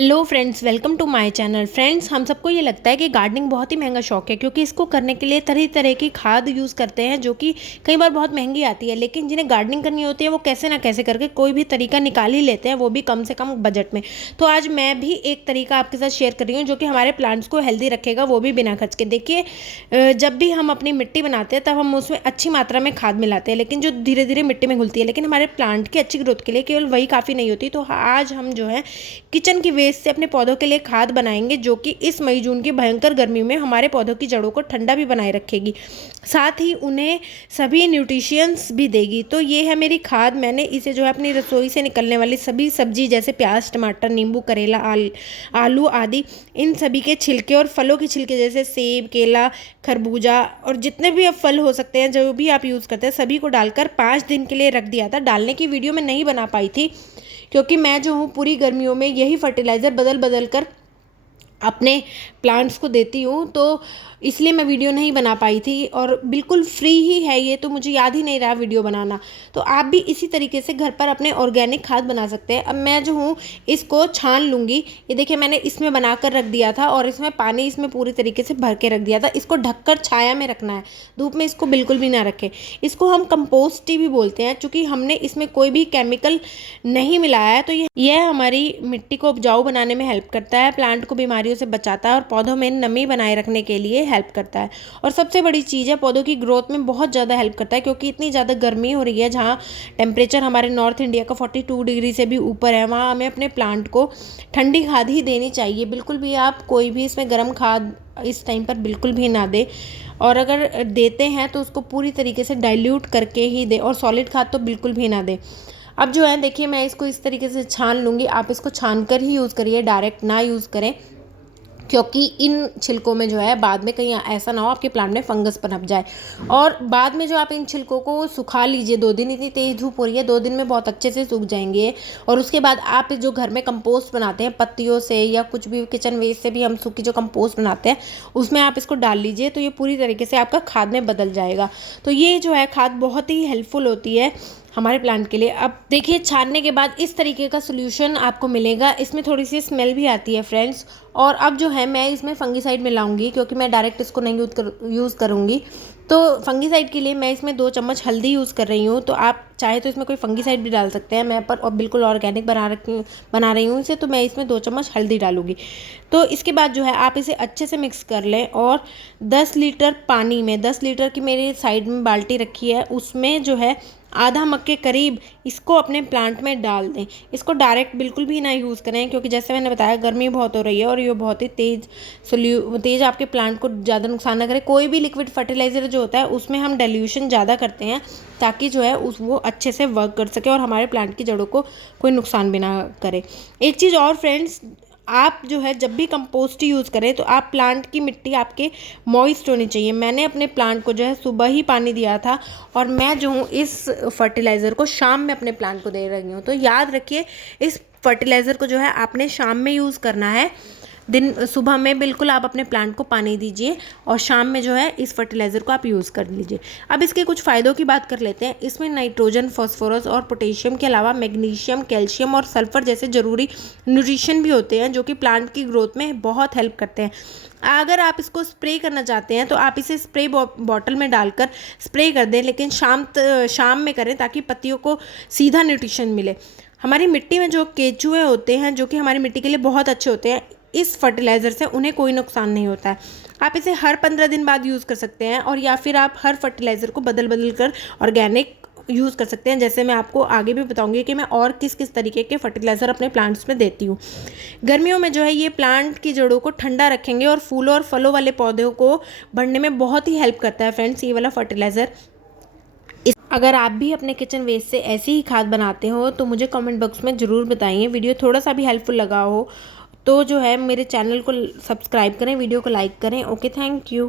Hello friends, welcome to my channel. Friends, हम सबको ये लगता है कि गार्डनिंग बहुत ही महंगा शौक है, क्योंकि इसको करने के लिए तरह तरह की खाद यूज़ करते हैं जो कि कई बार बहुत महंगी आती है। लेकिन जिन्हें गार्डनिंग करनी होती है वो कैसे ना कैसे करके कोई भी तरीका निकाल ही लेते हैं, वो भी कम से कम बजट में। तो आज मैं भी एक तरीका आपके साथ शेयर कर रही हूँ जो कि हमारे प्लांट्स को हेल्दी रखेगा, वो भी बिना खर्च के। देखिए, जब भी हम अपनी मिट्टी बनाते हैं तब हम उसमें अच्छी मात्रा में खाद मिलाते हैं, लेकिन जो धीरे धीरे मिट्टी में घुलती है। लेकिन हमारे प्लांट की अच्छी ग्रोथ के लिए केवल वही काफ़ी नहीं होती। तो आज हम जो है किचन की वेस्ट से अपने पौधों के लिए खाद बनाएंगे, जो कि इस मई जून की भयंकर गर्मी में हमारे पौधों की जड़ों को ठंडा भी बनाए रखेगी, साथ ही उन्हें सभी न्यूट्रिशंस भी देगी। तो ये है मेरी खाद। मैंने इसे जो है अपनी रसोई से निकलने वाली सभी सब्जी जैसे प्याज, टमाटर, नींबू, करेला, आलू आदि, इन सभी के छिलके और फलों के छिलके जैसे सेब, केला, खरबूजा और जितने भी अब फल हो सकते हैं, जो भी आप यूज़ करते हैं, सभी को डालकर 5 दिन के लिए रख दिया था। डालने की वीडियो मैं नहीं बना पाई थी, क्योंकि मैं जो हूँ पूरी गर्मियों में यही फर्टिलाइज़र बदल बदल कर अपने प्लांट्स को देती हूँ, तो इसलिए मैं वीडियो नहीं बना पाई थी। और बिल्कुल फ्री ही है ये, तो मुझे याद ही नहीं रहा वीडियो बनाना। तो आप भी इसी तरीके से घर पर अपने ऑर्गेनिक खाद बना सकते हैं। अब मैं जो हूँ इसको छान लूँगी। ये देखिए, मैंने इसमें बना कर रख दिया था और इसमें पानी इसमें पूरी तरीके से भर के रख दिया था। इसको ढककर छाया में रखना है, धूप में इसको बिल्कुल भी ना रखें। इसको हम कंपोस्ट ही भी बोलते हैं, चूँकि हमने इसमें कोई भी केमिकल नहीं मिलाया है। तो यह हमारी मिट्टी को उपजाऊ बनाने में हेल्प करता है, प्लांट को बीमारियों से बचाता है और पौधों में नमी बनाए रखने के लिए हेल्प करता है। और सबसे बड़ी चीज़ है, पौधों की ग्रोथ में बहुत ज़्यादा हेल्प करता है, क्योंकि इतनी ज़्यादा गर्मी हो रही है, जहाँ टेम्परेचर हमारे नॉर्थ इंडिया का 42 डिग्री से भी ऊपर है, वहाँ हमें अपने प्लांट को ठंडी खाद ही देनी चाहिए। बिल्कुल भी आप कोई भी इसमें गर्म खाद इस टाइम पर बिल्कुल भी ना दें, और अगर देते हैं तो उसको पूरी तरीके से डाइल्यूट करके ही दें, और सॉलिड खाद तो बिल्कुल भी ना दें। अब जो है देखिए, मैं इसको इस तरीके से छान लूँगी। आप इसको छान कर ही यूज़ करिए, डायरेक्ट ना यूज़ करें, क्योंकि इन छिलकों में जो है बाद में कहीं ऐसा ना हो आपके प्लांट में फंगस पनप जाए। और बाद में जो आप इन छिलकों को सुखा लीजिए, 2 दिन, इतनी तेज़ धूप हो रही है, 2 दिन में बहुत अच्छे से सूख जाएंगे। और उसके बाद आप जो घर में कंपोस्ट बनाते हैं पत्तियों से या कुछ भी किचन वेस्ट से भी हम सूखी जो कंपोस्ट बनाते हैं, उसमें आप इसको डाल लीजिए, तो ये पूरी तरीके से आपका खाद में बदल जाएगा। तो ये जो है खाद बहुत ही हेल्पफुल होती है हमारे प्लांट के लिए। अब देखिए, छानने के बाद इस तरीके का सोल्यूशन आपको मिलेगा। इसमें थोड़ी सी स्मेल भी आती है फ्रेंड्स। और अब जो है मैं इसमें फंगीसाइड मिलाऊंगी, क्योंकि मैं डायरेक्ट इसको नहीं यूज़ करूँगी। तो फंगीसाइड के लिए मैं इसमें 2 चम्मच हल्दी यूज़ कर रही हूँ। तो आप चाहे तो इसमें कोई फंगीसाइड भी डाल सकते हैं। मैं पर और बिल्कुल ऑर्गेनिक बना रही हूँ इसे, तो मैं इसमें 2 चम्मच हल्दी डालूंगी। तो इसके बाद जो है आप इसे अच्छे से मिक्स कर लें, और 10 लीटर पानी में, 10 लीटर की मेरी साइड में बाल्टी रखी है, उसमें जो है आधा मग के करीब इसको अपने प्लांट में डाल दें। इसको डायरेक्ट बिल्कुल भी ना यूज़ करें, क्योंकि जैसे मैंने बताया गर्मी बहुत हो रही है और ये बहुत ही तेज़ आपके प्लांट को ज़्यादा नुकसान ना करे। कोई भी लिक्विड फर्टिलाइज़र जो होता है उसमें हम डाइल्यूशन ज़्यादा करते हैं, ताकि जो है वो अच्छे से वर्क कर सके और हमारे प्लांट की जड़ों को कोई नुकसान भी ना करे। एक चीज़ और फ्रेंड्स, आप जो है जब भी कंपोस्ट यूज़ करें तो आप प्लांट की मिट्टी आपके मॉइस्ट होनी चाहिए। मैंने अपने प्लांट को जो है सुबह ही पानी दिया था, और मैं जो हूँ इस फर्टिलाइज़र को शाम में अपने प्लांट को दे रही हूँ। तो याद रखिए, इस फर्टिलाइज़र को जो है आपने शाम में यूज़ करना है। सुबह में बिल्कुल आप अपने प्लांट को पानी दीजिए, और शाम में जो है इस फर्टिलाइज़र को आप यूज़ कर लीजिए। अब इसके कुछ फ़ायदों की बात कर लेते हैं। इसमें नाइट्रोजन, फास्फोरस और पोटेशियम के अलावा मैग्नीशियम, कैल्शियम और सल्फर जैसे ज़रूरी न्यूट्रिशन भी होते हैं, जो कि प्लांट की ग्रोथ में बहुत हेल्प करते हैं। अगर आप इसको स्प्रे करना चाहते हैं तो आप इसे स्प्रे बॉटल में डालकर स्प्रे कर दें, लेकिन शाम में करें, ताकि पत्तियों को सीधा न्यूट्रिशन मिले। हमारी मिट्टी में जो केचुए होते हैं, जो कि हमारी मिट्टी के लिए बहुत अच्छे होते हैं, इस फर्टिलाइज़र से उन्हें कोई नुकसान नहीं होता है। आप इसे हर 15 दिन बाद यूज़ कर सकते हैं, और या फिर आप हर फर्टिलाइज़र को बदल कर ऑर्गेनिक यूज़ कर सकते हैं। जैसे मैं आपको आगे भी बताऊंगी कि मैं और किस किस तरीके के फर्टिलाइज़र अपने प्लांट्स में देती हूँ। गर्मियों में जो है ये प्लांट की जड़ों को ठंडा रखेंगे और फूलों और फलों वाले पौधों को बढ़ने में बहुत ही हेल्प करता है फ्रेंड्स, ये वाला फर्टिलाइज़र। अगर आप भी अपने किचन वेस्ट से ऐसी ही खाद बनाते हो तो मुझे कमेंट बॉक्स में ज़रूर बताइए। वीडियो थोड़ा सा भी हेल्पफुल लगा हो तो जो है मेरे चैनल को सब्सक्राइब करें, वीडियो को लाइक करें। Okay, thank you.